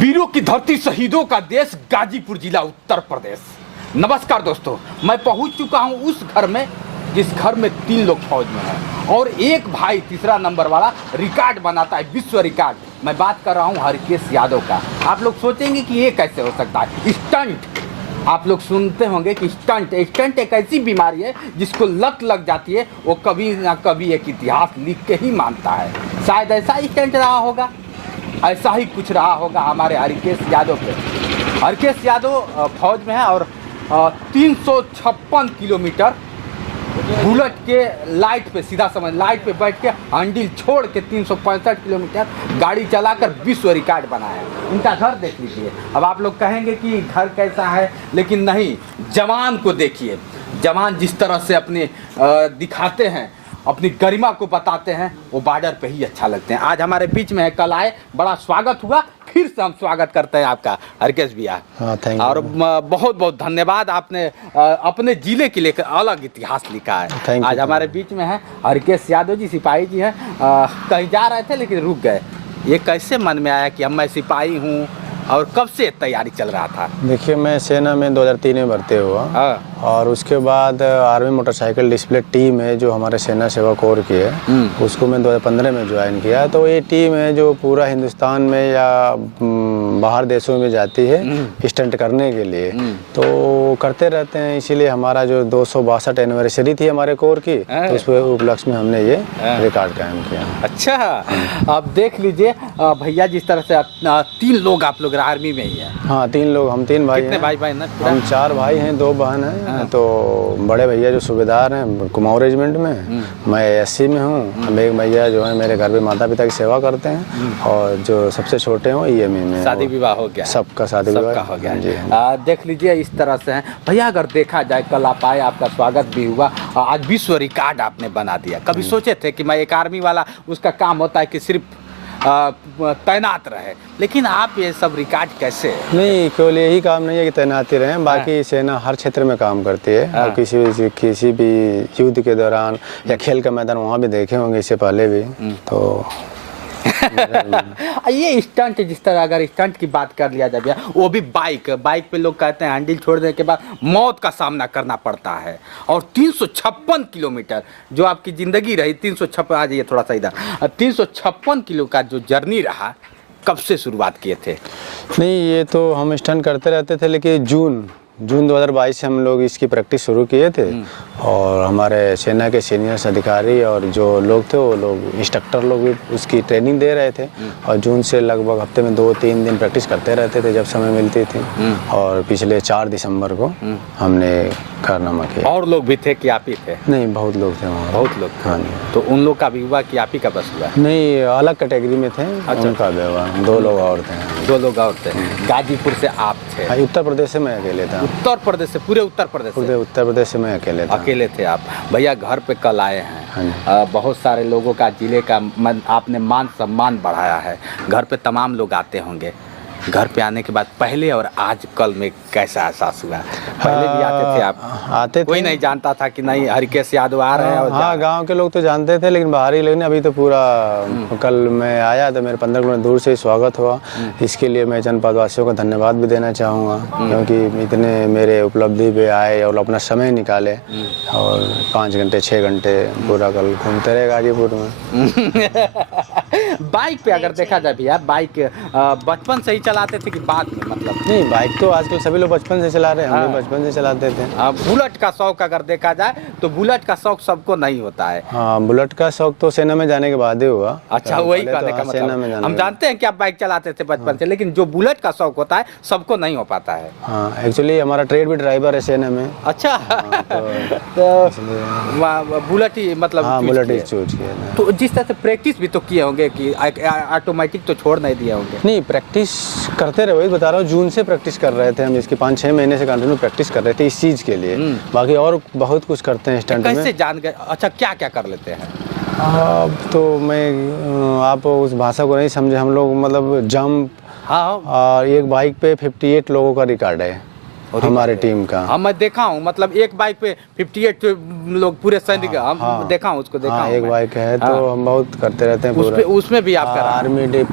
वीरों की धरती, शहीदों का देश, गाजीपुर जिला, उत्तर प्रदेश। नमस्कार दोस्तों, मैं पहुंच चुका हूं उस घर में जिस घर में 3 लोग फौज में हैं और एक भाई तीसरा नंबर वाला रिकॉर्ड बनाता है, विश्व रिकॉर्ड। मैं बात कर रहा हूं हरकेश यादव का। आप लोग सोचेंगे कि ये कैसे हो सकता है, स्टंट। आप लोग सुनते होंगे कि स्टंट एक ऐसी बीमारी है जिसको लत लग जाती है, वो कभी ना कभी एक इतिहास लिख के ही मानता है। शायद ऐसा ही स्टंट रहा होगा, ऐसा ही कुछ रहा होगा हमारे हरकेश यादव पे। हरकेश यादव फौज में है और 356 किलोमीटर बुलेट के लाइट पे, सीधा समझ, लाइट पे बैठ के हैंडल छोड़ के 365 किलोमीटर गाड़ी चलाकर विश्व रिकॉर्ड बनाया है। इनका घर देख लीजिए। अब आप लोग कहेंगे कि घर कैसा है, लेकिन नहीं, जवान को देखिए। जवान जिस तरह से अपने दिखाते हैं, अपनी गरिमा को बताते हैं, वो बॉर्डर पे ही अच्छा लगते हैं। आज हमारे बीच में है, कल आए, बड़ा स्वागत हुआ, फिर से हम स्वागत करते हैं आपका हरकेश भैया। थैंक और बहुत बहुत धन्यवाद, आपने अपने जिले के लिए अलग इतिहास लिखा है। आज हमारे बीच में है हरकेश यादव जी, सिपाही जी हैं। कहीं जा रहे थे लेकिन रुक गए। ये कैसे मन में आया कि मैं सिपाही हूँ और कब से तैयारी चल रहा था? देखिए, मैं सेना में 2003 में भर्ती हुआ और उसके बाद आर्मी मोटरसाइकिल डिस्प्ले टीम है जो हमारे सेना सेवा कोर की है, उसको मैं 2015 में ज्वाइन किया। तो ये टीम है जो पूरा हिंदुस्तान में या बाहर देशों में जाती है स्टंट करने के लिए, तो करते रहते हैं। इसीलिए हमारा जो 262 एनिवर्सरी थी हमारे कोर की, तो उस उपलक्ष्य में हमने ये रिकॉर्ड कायम किया। अच्छा, आप देख लीजिए भैया, जिस तरह से 3 लोग आप लोग आर्मी में ही है। हाँ, 3 लोग, हम 3 भाई हैं। भाई बहन? हम 4 भाई हैं, 2 बहन हैं। तो बड़े भैया जो सूबेदार हैं कुमाऊं रेजिमेंट में, मैं एससी में हूँ। हम एक भैया जो है मेरे घर पे माता पिता की सेवा करते हैं, और जो सबसे छोटे हैं ईएमई में। शादी विवाह हो गया? सबका शादी विवाह हो गया जी। देख लीजिए, इस तरह से है भैया। अगर देखा जाए, कल आप आए, आपका स्वागत भी हुआ, आज विश्व रिकॉर्ड आपने बना दिया। कभी सोचे थे कि मैं एक आर्मी वाला, उसका काम होता है कि सिर्फ तैनात रहे, लेकिन आप ये सब रिकॉर्ड कैसे? नहीं, केवल यही काम नहीं है कि तैनाती रहें, बाकी सेना हर क्षेत्र में काम करती है। और किसी भी युद्ध के दौरान या खेल का मैदान वहाँ भी देखे होंगे इससे पहले भी। तो ये स्टंट, जिस तरह अगर स्टंट की बात कर लिया जाए, वो भी बाइक पे लोग कहते हैं हैंडल छोड़ने के बाद मौत का सामना करना पड़ता है। और 356 किलोमीटर जो आपकी ज़िंदगी रही, 356, आ जाइए थोड़ा सा इधर, 356 किलो का जो जर्नी रहा, कब से शुरुआत किए थे? नहीं, ये तो हम स्टंट करते रहते थे, लेकिन जून 2022 से हम लोग इसकी प्रैक्टिस शुरू किए थे। और हमारे सेना के सीनियर्स अधिकारी और जो लोग थे, वो लोग इंस्ट्रक्टर लोग भी उसकी ट्रेनिंग दे रहे थे। और जून से लगभग हफ्ते में 2-3 दिन प्रैक्टिस करते रहते थे जब समय मिलती थी। और पिछले 4 दिसंबर को हमने कारनामा किया। और लोग भी थे कि आप ही थे? नहीं, बहुत लोग थे वहाँ। बहुत लोग? हाँ। तो उन लोग का भी हुआ कि आप ही का बस हुआ? नहीं, अलग कैटेगरी में थे। अच्छा। उनका भी हुआ। 2 लोग और थे। 2 लोग और थे। गाजीपुर से आप थे? उत्तर प्रदेश से मैं अकेले था। उत्तर प्रदेश से? पूरे उत्तर प्रदेश से? पूरे उत्तर प्रदेश से मैं अकेले था। अकेले थे आप? भैया, घर पे कल आए हैं, बहुत सारे लोगों का, जिले का आपने मान सम्मान बढ़ाया है। घर पे तमाम लोग आते होंगे। घर पे आने के बाद पहले और आज कल में कैसा एहसास हुआ? पहले भी आते थे आप? आते थे। कोई नहीं जानता था कि नहीं हरकेश यादव आ रहे हैं? और हाँ, गांव के लोग तो जानते थे, लेकिन बाहरी लोग नहीं। अभी तो पूरा, कल मैं आया तो मेरे 15 किलोमीटर दूर से ही स्वागत हुआ। इसके लिए मैं जनपद वासियों को धन्यवाद भी देना चाहूँगा, क्योंकि इतने मेरे उपलब्धि पे आए और अपना समय निकाले। और 5 घंटे 6 घंटे पूरा कल घूमते रहे गाजीपुर में। बाइक पे अगर देखा जाए भैया, बाइक बचपन से ही चलाते थे कि बाद में? मतलब नहीं, बाइक तो आजकल सभी लोग बचपन से चला रहे हैं, हम भी बचपन से चलाते थे। बुलेट का शौक अगर देखा जाए तो बुलेट का शौक सबको नहीं होता है। हाँ, बुलेट का शौक तो सेना में जाने के बाद ही हुआ। अच्छा, वही कहने का मतलब, हम जानते हैं कि आप बाइक चलाते थे बचपन से, लेकिन जो बुलेट का शौक होता है सबको नहीं हो पाता है। हाँ, एक्चुअली हमारा ट्रेड भी ड्राइवर है सेना में। अच्छा। तो बुलेट ही, मतलब हाँ, बुलेट ही चूज किया। तो जिस तरह से प्रैक्टिस भी तो किए होंगे कि ऑटोमेटिक तो छोड़ नहीं दिए होंगे? नहीं, प्रैक्टिस करते रहे, वही बता रहा हूँ। जून से प्रैक्टिस कर रहे थे हम, इसकी 5-6 महीने से कंटिन्यू प्रैक्टिस कर रहे थे इस चीज़ के लिए। बाकी और बहुत कुछ करते हैं स्टंट में। कैसे जान गए? अच्छा, क्या क्या कर लेते हैं? अब तो मैं, आप उस भाषा को नहीं समझे। हम लोग मतलब जंप, हाँ, और एक बाइक पे 58 लोगों का रिकॉर्ड है। हमारे टीम का। हाँ मैं देखा हूँ, मतलब एक बाइक पे 58 लोग पूरे सैनिक, हम देखा हूँ उसको, देखा हूँ एक बाइक है तो हम बहुत करते रहते हैं पूरा। उसमें भी आपका army day,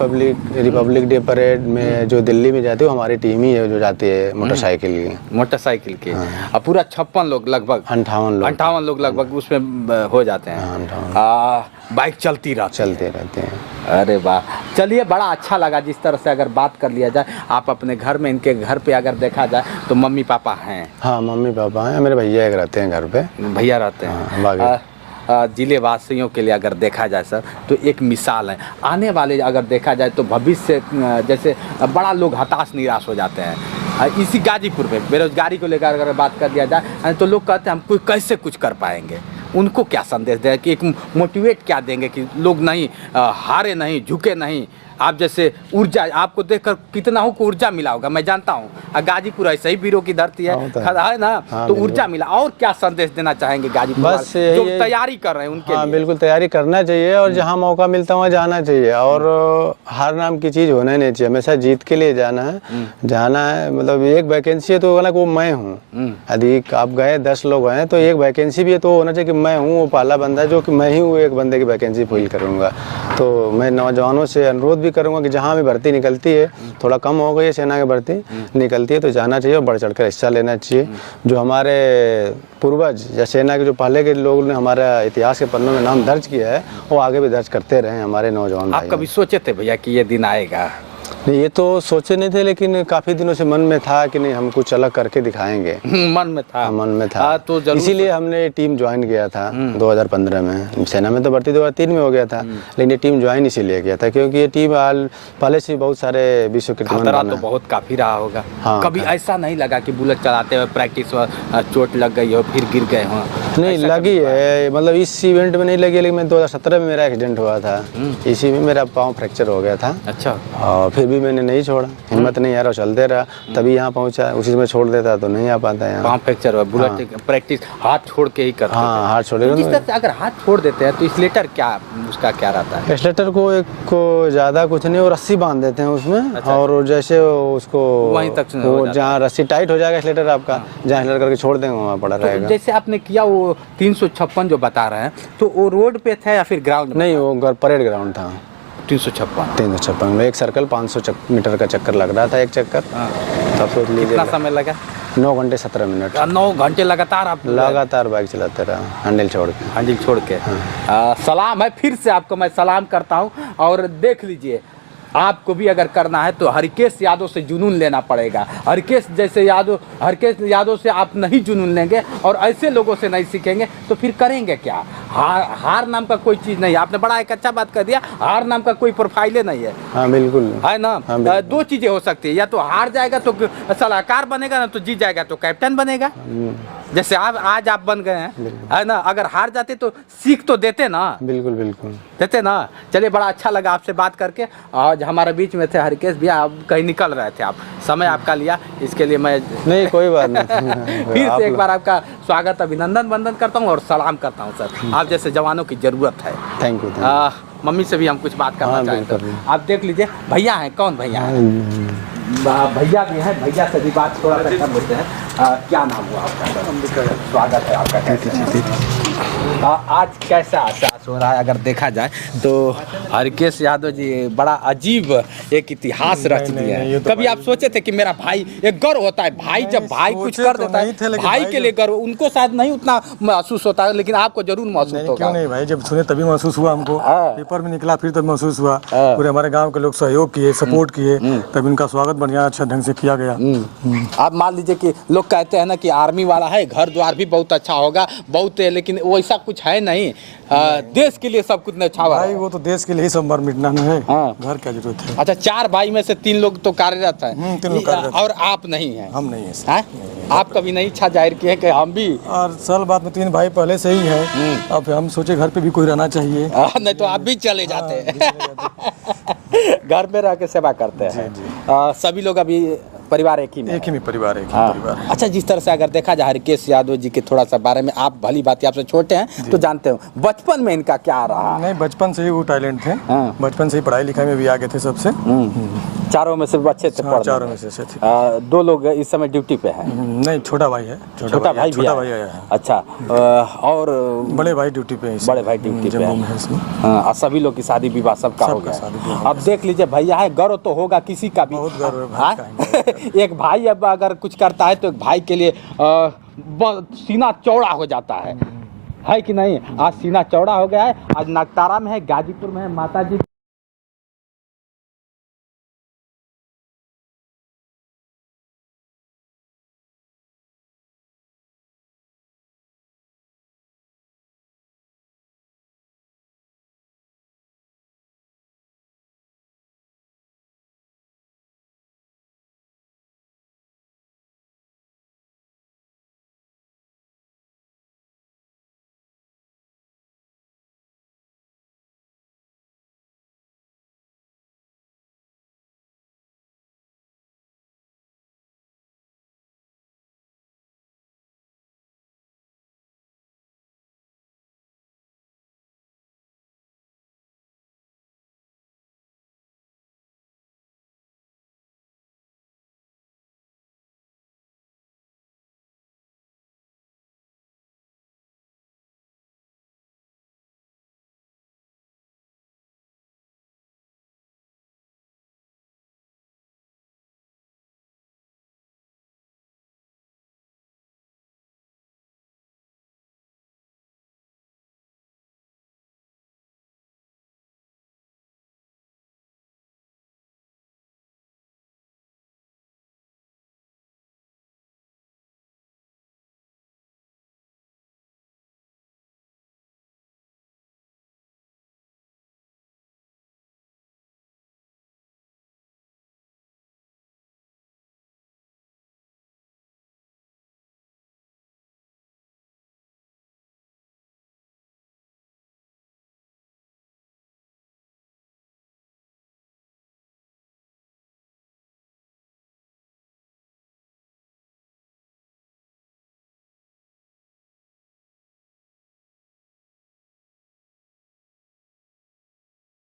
Republic day parade में जो दिल्ली में जाती है वो हमारी टीम ही है जो जाती है मोटरसाइकिल की। अब पूरा 56 लोग लगभग, 58 लोग लगभग उसमें हो जाते हैं। बाइक चलती रहती है। अरे वाह, चलिए बड़ा अच्छा लगा। जिस तरह से अगर बात कर लिया जाए, आप अपने घर में, इनके घर पे अगर देखा जाए तो मम्मी पापा हैं? हाँ मम्मी पापा हैं, मेरे भैया एक रहते हैं घर पे। भैया रहते हैं। जिले वासियों के लिए अगर देखा जाए सर तो एक मिसाल है। आने वाले अगर देखा जाए तो भविष्य जैसे बड़ा लोग हताश निराश हो जाते हैं इसी गाजीपुर में बेरोजगारी को लेकर अगर बात कर दिया जाए तो लोग कहते हैं हम कोई कैसे कुछ कर पाएंगे। उनको क्या संदेश दें कि एक मोटिवेट क्या देंगे कि लोग नहीं हारे नहीं, झुके नहीं। आप जैसे ऊर्जा, आपको देखकर कितना को ऊर्जा मिला होगा, मैं जानता हूँ। गाजीपुर ऐसे ही वीरों की धरती है ना, तो ऊर्जा मिला। और क्या संदेश देना चाहेंगे गाजीपुर बस जो तैयारी कर रहे हैं उनके लिए? बिल्कुल तैयारी करना चाहिए और जहाँ मौका मिलता है वहाँ जाना चाहिए। और हार नाम की चीज़ होना नहीं चाहिए, हमेशा जीत के लिए जाना है। मतलब एक वैकेंसी है तो होना कि वो मैं हूँ। यदि आप गए 10 लोग हैं तो एक वैकेंसी भी है तो होना चाहिए कि मैं हूँ वो पहला बंदा जो कि मैं ही वो एक बंदे की वैकेंसी फिल करूँगा। तो मैं नौजवानों से अनुरोध करूंगा कि जहां भी भर्ती निकलती है, थोड़ा कम हो गई है सेना की भर्ती निकलती है तो जाना चाहिए और बढ़ चढ़कर हिस्सा लेना चाहिए। जो हमारे पूर्वज या सेना के जो पहले के लोग ने हमारा इतिहास के पन्नों में नाम दर्ज किया है वो आगे भी दर्ज करते रहे हमारे नौजवान। आप कभी सोचे थे भैया कि ये दिन आएगा? नहीं, ये तो सोचे नहीं थे, लेकिन काफी दिनों से मन में था कि नहीं हम कुछ अलग करके दिखाएंगे। मन में था तो इसीलिए हमने टीम ज्वाइन किया था 2015 में। सेना में तो भर्ती 2003 में हो गया था, लेकिन ये टीम ज्वाइन इसीलिए किया था क्योंकि ये टीम पहले से बहुत सारे विश्व कीर्तिमान तो बहुत काफी रहा होगा। कभी ऐसा नहीं लगा कि बुलेट चलाते हुए प्रैक्टिस चोट लग गई हो फिर गिर गए हो? नहीं लगी है, मतलब इस इवेंट में नहीं लगी, लेकिन मैं 2017 में मेरा एक्सीडेंट हुआ था, इसी में मेरा पाँव फ्रैक्चर हो गया था। अच्छा। और फिर भी मैंने नहीं छोड़ा, हिम्मत नहीं यार, चलते रहा तभी यहाँ पहुँचा। उसी में छोड़ देता तो नहीं आ पाता यहाँ। पाँव फ्रैक्चर हुआ, बुलेट प्रैक्टिस हाथ छोड़ के ही करते? हाँ हाथ छोड़ के। अगर हाथ छोड़ देते हैं तो स्लेटर क्या उसका क्या रहता है? स्लेटर को एक को ज़्यादा कुछ नहीं, वो रस्सी बांध देते हैं उसमें। अच्छा। और जैसे उसको वहीं तक वो जहाँ रस्सी टाइट हो जाएगा स्लेटर आपका, जहाँ स्लेटर करके छोड़ देंगे वहाँ पड़ा रहेगा। जैसे आपने किया वो 356 जो बता रहे हैं तो वो रोड पे था या फिर ग्राउंड? नहीं, वो परेड ग्राउंड था। 356 में एक सर्कल 500 मीटर का चक्कर लग रहा था, एक चक्कर। तब सोच लीजिए कितना समय लगा? 9 घंटे 17 मिनट। 9 घंटे लगातार आप बाइक चलाते रहा, हैंडल छोड़ के। सलाम है, फिर से आपको मैं सलाम करता हूँ। और देख लीजिए, आपको भी अगर करना है तो हरकेश यादव से जुनून लेना पड़ेगा। हरकेश यादव से आप नहीं जुनून लेंगे और ऐसे लोगों से नहीं सीखेंगे तो फिर करेंगे क्या? हार नाम का कोई चीज़ नहीं है। आपने बड़ा एक अच्छा बात कर दिया, हार नाम का कोई प्रोफाइल नहीं है। हाँ बिल्कुल है ना। हाँ, बिल्कुल। 2 चीज़ें हो सकती है, या तो हार जाएगा तो सलाहकार बनेगा, ना तो जीत जाएगा तो कैप्टन बनेगा। जैसे आज आप बन गए हैं, है ना। अगर हार जाते तो सीख तो देते ना। बिल्कुल देते ना। चलिए बड़ा अच्छा लगा आपसे बात करके। आज हमारे बीच में थे हरकेश भैया, आप कहीं निकल रहे थे, आप समय आपका लिया, इसके लिए मैं नहीं कोई बात नहीं। फिर से एक बार आपका स्वागत, अभिनंदन वंदन करता हूँ और सलाम करता हूँ सर। आप जैसे जवानों की जरूरत है। Thank you. मम्मी से भी हम कुछ बात करना चाहते हैं। आप देख लीजिए, भैया हैं, कौन भैया है? भैया भी हैं, भैया से भी बात थोड़ा सा कर लेते हैं। क्या नाम हुआ आपका? स्वागत है आपका। आज कैसा एहसास हो रहा है अगर देखा जाए तो? हरकेश यादव जी बड़ा अजीब एक इतिहास रच दिया है। कभी आप सोचे थे कि मेरा भाई, एक गर्व होता है भाई, जब भाई कुछ कर देता है भाई के लिए गर्व, उनको शायद नहीं उतना महसूस होता है, लेकिन आपको जरूर महसूस होगा। क्यों नहीं भाई, जब सुने तभी महसूस हुआ हमको। पेपर में निकला फिर तब महसूस हुआ। पूरे हमारे गांव के लोग सहयोग किए, सपोर्ट किए, तब इनका स्वागत बढ़िया अच्छा ढंग से किया गया। आप मान लीजिए कि लोग कहते हैं ना कि आर्मी वाला है, घर द्वार भी बहुत अच्छा होगा, बहुत है, लेकिन वैसा कुछ है नहीं। देश के लिए सब कुछ अच्छा भाई, वो तो देश के लिए ही सब मर मिटना है। घर क्या जरूरत है। अच्छा, 4 भाई में से 3 लोग तो कार्यरत है। 3 लोग कार्यरत, और आप नहीं है? हम नहीं है। आप कभी नहीं इच्छा जाहिर की है कि हम भी? और सल बात में 3 भाई पहले से ही है, अब हम सोचे घर पे भी कोई रहना चाहिए। नहीं तो आप भी चले जाते। घर में रह के सेवा करते हैं। सभी लोग अभी परिवार एक ही में परिवार। अच्छा, जिस तरह से अगर देखा जाए हरकेश यादव जी के थोड़ा सा बारे में, आप भली बात आपसे छोटे हैं तो जानते हो, बचपन में इनका क्या रहा? नहीं, बचपन से ही वो टैलेंट थे। बचपन से ही पढ़ाई लिखाई में भी आगे थे सबसे। चारों में से अच्छे थे हाँ, पढ़ने चारों में। में से अच्छे थे। 2 लोग इस समय ड्यूटी पे हैं। नहीं, छोटा भाई है। छोटा भाई भी छोटा है। भाई आया है। अच्छा, और बड़े भाई ड्यूटी पे हैं। बड़े भाई ड्यूटी पे जम्मू में हैं। है इसमें। हाँ, और सभी लोग की शादी विवाह सबका हो सबका शादी गया। विवाह अब देख लीजिए भैया है, गर्व तो होगा किसी का भी। बहुत गर्व है भाई हाँ? का। एक भाई अब अगर कुछ करता है तो एक भाई के लिए सीना चौड़ा हो जाता है कि नहीं? आज सीना चौड़ा हो गया है। आज नागतारा में है, गाजीपुर में है, माता जी